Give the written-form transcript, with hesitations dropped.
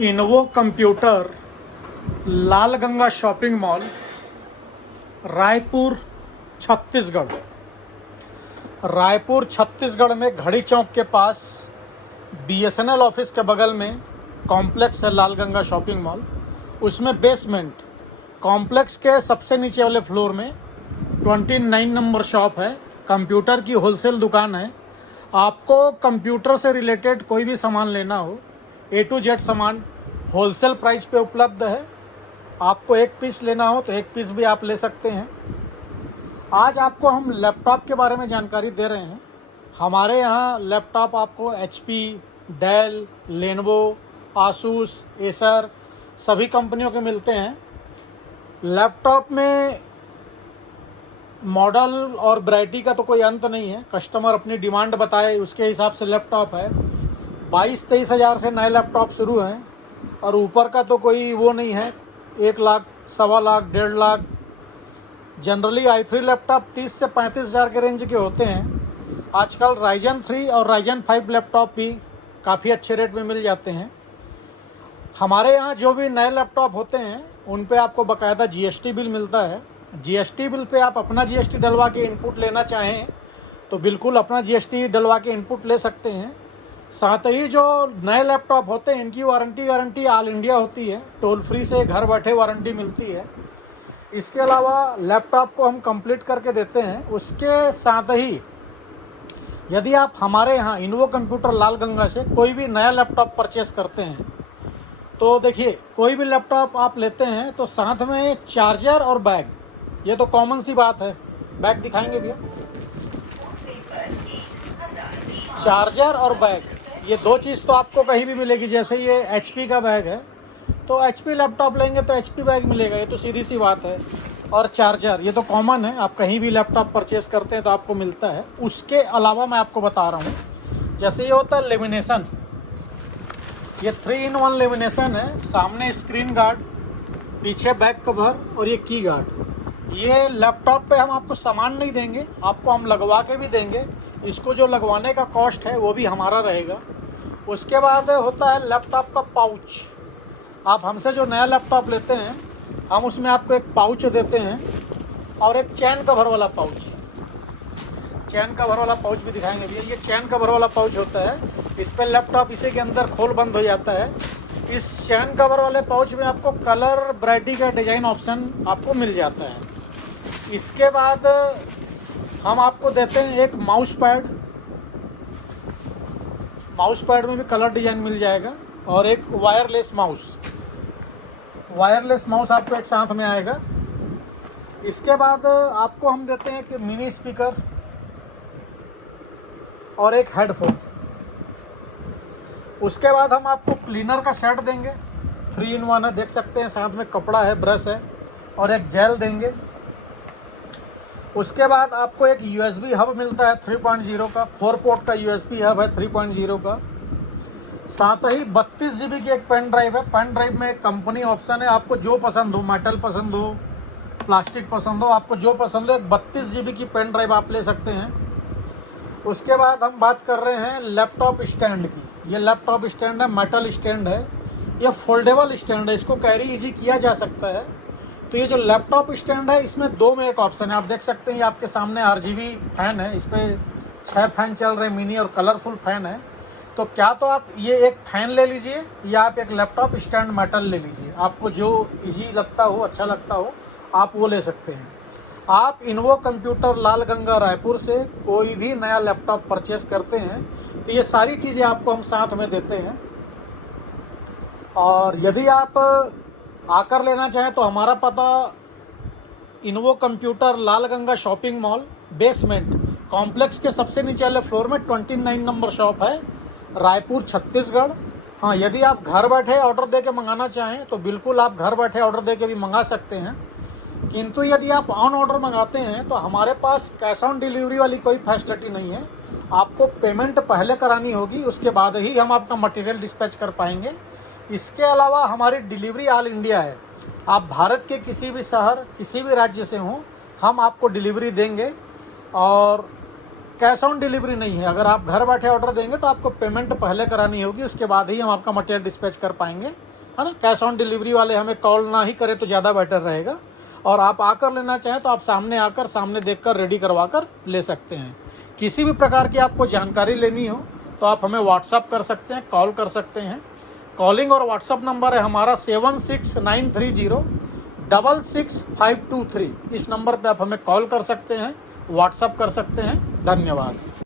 इनवो computer Lal Ganga shopping mall Raipur Chhattisgarh. Raipur Chhattisgarh में घड़ी चौक के पास बीएसएनएल ऑफिस के बगल में कॉम्प्लेक्स है लाल गंगा शॉपिंग मॉल। उसमें बेसमेंट कॉम्प्लेक्स के सबसे नीचे वाले फ्लोर में 29 नंबर शॉप है। कंप्यूटर की होलसेल दुकान है। आपको कंप्यूटर से रिलेटेड कोई भी सामान लेना हो, A to Z सामान होलसेल प्राइस पे उपलब्ध है। आपको एक पीस लेना हो तो एक पीस भी आप ले सकते हैं। आज आपको हम लैपटॉप के बारे में जानकारी दे रहे हैं। हमारे यहाँ लैपटॉप आपको HP, Dell, Lenovo, Asus, Acer सभी कंपनियों के मिलते हैं। लैपटॉप में मॉडल और वैरायटी का तो कोई अंत नहीं है। कस्टमर अपनी डिमांड बताए उसके हिसाब से लैपटॉप है। 22-23 हज़ार से नए लैपटॉप शुरू हैं और ऊपर का तो कोई वो नहीं है। 1 lakh, 1.25 lakh, 1.5 lakh. Generally i3 laptop 30 से 35 हज़ार के रेंज के होते हैं। आजकल Ryzen 3 और Ryzen 5 लैपटॉप भी काफ़ी अच्छे रेट में मिल जाते हैं। हमारे यहाँ जो भी नए लैपटॉप होते हैं उन पे आपको बाकायदा GST बिल मिलता है। GST बिल पे आप अपना GST डलवा के इनपुट लेना चाहें तो बिल्कुल अपना GST डलवा के इनपुट ले सकते हैं। साथ ही जो नए लैपटॉप होते हैं इनकी वारंटी ऑल इंडिया होती है। टोल फ्री से घर बैठे वारंटी मिलती है। इसके अलावा लैपटॉप को हम कंप्लीट करके देते हैं। उसके साथ ही यदि आप हमारे यहाँ इनवो कंप्यूटर लाल गंगा से कोई भी नया लैपटॉप परचेस करते हैं तो देखिए, कोई भी लैपटॉप आप लेते हैं तो साथ में चार्जर और बैग, ये तो कॉमन सी बात है। बैग दिखाएंगे भैया। चार्जर और बैग, ये दो चीज़ तो आपको कहीं भी मिलेगी। जैसे ये HP का बैग है तो HP लैपटॉप लेंगे तो HP बैग मिलेगा, ये तो सीधी सी बात है। और चार्जर, ये तो कॉमन है, आप कहीं भी लैपटॉप परचेस करते हैं तो आपको मिलता है। उसके अलावा मैं आपको बता रहा हूँ, जैसे ये होता है लेमिनेशन, ये 3-in-1 लेमिनेशन है। सामने स्क्रीन गार्ड, पीछे बैक कवर और ये की गार्ड। ये लैपटॉप पे हम आपको सामान नहीं देंगे, आपको हम लगवा के भी देंगे। इसको जो लगवाने का कॉस्ट है वो भी हमारा रहेगा। उसके बाद होता है लैपटॉप का पाउच। आप हमसे जो नया लैपटॉप लेते हैं हम उसमें आपको एक पाउच देते हैं और एक चैन कवर वाला पाउच। चैन कवर वाला पाउच भी दिखाएंगे भैया। ये चैन कवर वाला पाउच होता है, इस पर लैपटॉप इसी के अंदर खोल बंद हो जाता है। इस चैन कवर वाले पाउच में आपको कलर वैरायटी का डिज़ाइन ऑप्शन आपको मिल जाता है। इसके बाद हम आपको देते हैं एक माउस पैड। माउस पैड में भी कलर डिज़ाइन मिल जाएगा और एक वायरलेस माउस। वायरलेस माउस आपको एक साथ में आएगा। इसके बाद आपको हम देते हैं कि मिनी स्पीकर और एक हेडफोन। उसके बाद हम आपको क्लीनर का सेट देंगे, 3-in-1 है, देख सकते हैं। साथ में कपड़ा है, ब्रश है और एक जेल देंगे। उसके बाद आपको एक USB हब मिलता है 3.0 का, 4 पोर्ट का USB हब है 3.0 का। साथ ही 32 GB की एक पेन ड्राइव है। पेन ड्राइव में एक कंपनी ऑप्शन है, आपको जो पसंद हो, मेटल पसंद हो, प्लास्टिक पसंद हो, आपको जो पसंद हो, एक 32 GB की पेन ड्राइव आप ले सकते हैं। उसके बाद हम बात कर रहे हैं लैपटॉप स्टैंड की। ये लैपटॉप स्टैंड है, मेटल स्टैंड है, ये फोल्डेबल स्टैंड है, इसको कैरी इजी किया जा सकता है। तो ये जो लैपटॉप स्टैंड है इसमें 2 में एक ऑप्शन है। आप देख सकते हैं ये आपके सामने RGB फैन है, इस पर 6 फैन चल रहे हैं, मिनी और कलरफुल फैन है। तो क्या तो आप ये एक फ़ैन ले लीजिए या आप एक लैपटॉप स्टैंड मेटल ले लीजिए। आपको जो इजी लगता हो, अच्छा लगता हो, आप वो ले सकते हैं। आप इनवो कंप्यूटर लाल गंगा रायपुर से कोई भी नया लैपटॉप परचेस करते हैं तो ये सारी चीज़ें आपको हम साथ में देते हैं। और यदि आप आकर लेना चाहें तो हमारा पता इनवो computer Lal Ganga shopping mall basement complex के सबसे नीचे वाले फ्लोर में 29 नंबर शॉप है, रायपुर छत्तीसगढ़। हाँ, यदि आप घर बैठे ऑर्डर दे के मंगाना चाहें तो बिल्कुल आप घर बैठे ऑर्डर दे के भी मंगा सकते हैं। किंतु यदि आप ऑन ऑर्डर मंगाते हैं तो हमारे पास कैश ऑन डिलीवरी वाली कोई फैसिलिटी नहीं है। आपको पेमेंट पहले करानी होगी, उसके बाद ही हम आपका मटेरियल डिस्पैच कर पाएंगे। इसके अलावा हमारी डिलीवरी ऑल इंडिया है। आप भारत के किसी भी शहर, किसी भी राज्य से हों, हम आपको डिलीवरी देंगे। और कैश ऑन डिलीवरी नहीं है। अगर आप घर बैठे ऑर्डर देंगे तो आपको पेमेंट पहले करानी होगी, उसके बाद ही हम आपका मटेरियल डिस्पैच कर पाएंगे, है ना। कैश ऑन डिलीवरी वाले हमें कॉल ना ही करें तो ज़्यादा बेटर रहेगा। और आप आकर लेना चाहें तो आप सामने आकर, सामने देखकर रेडी करवा कर ले सकते हैं। किसी भी प्रकार की आपको जानकारी लेनी हो तो आप हमें व्हाट्सअप कर सकते हैं, कॉल कर सकते हैं। कॉलिंग और व्हाट्सअप नंबर है हमारा 7693066523। इस नंबर पे आप हमें कॉल कर सकते हैं, व्हाट्सअप कर सकते हैं। धन्यवाद।